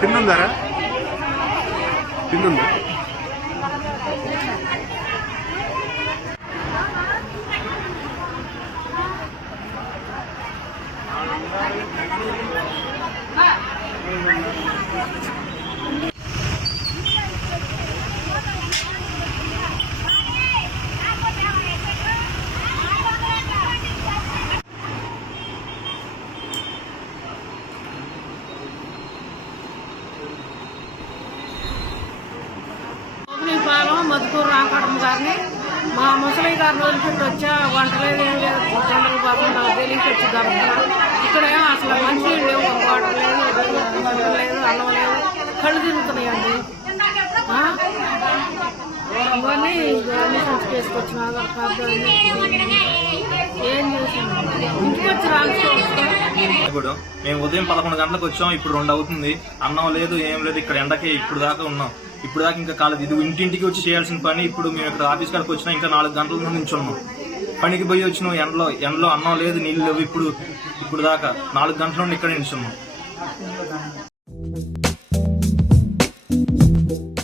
తిన్నుందారా తిన్నుందా మధుకూరు రామకడమ్మ గారిని మా ముసలి గారిని వదిలిపెట్టి వచ్చా వంట లేదు ఏం లేదు చంద్రబాబు నాకు తెలియకి వచ్చి దొరుకుతున్నా ఇక్కడేమో అసలు మంచి లేవు వాటర్ లేదు లేదు అన్నం లేదు కళ్ళు తిరుగుతున్నాయండి ఇవన్నీ అడ్మిషన్స్ చేసుకొచ్చిన ఆధార్ కార్డు ఏం చేసాను ఇంటికి వచ్చి ఇప్పుడు మేము ఉదయం 11 గంటలకు వచ్చాం, ఇప్పుడు 2 అవుతుంది. అన్నం లేదు ఏం లేదు, ఇక్కడ ఎండకే ఇప్పుడు దాకా ఉన్నాం. ఇప్పుడు దాకా ఇంకా కాలేదు. ఇది ఇంటింటికి వచ్చి చేయాల్సిన పని. ఇప్పుడు మేము ఇక్కడ ఆఫీస్ కాడికి వచ్చినా ఇంకా 4 గంటల నుంచి ఉన్నాం. పనికి పోయి వచ్చినాం ఎండలో అన్నం లేదు నీళ్ళు లేవు. ఇప్పుడు దాకా 4 గంటల నుండి ఇక్కడ నిల్చున్నాం.